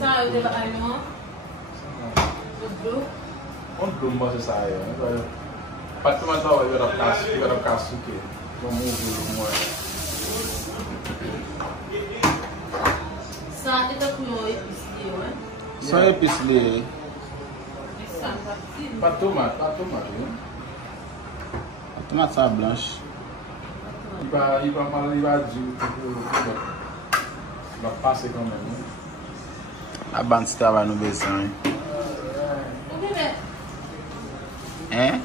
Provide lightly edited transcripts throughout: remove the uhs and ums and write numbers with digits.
Ça, il y a un nom. On peut manger ça. Pas de temps, il y a un casse qui est moins. Ça, il y a comment épicé, ouais. Ça épicé. Pas de tomate, Tomate ça blanche. Il va dire il va passer quand même. La bande de travail nous besoin. Hein?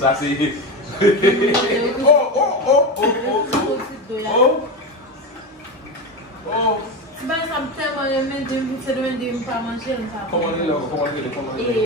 Ça c'est. Si par exemple, tellement le mets de pas manger, Comment on est là?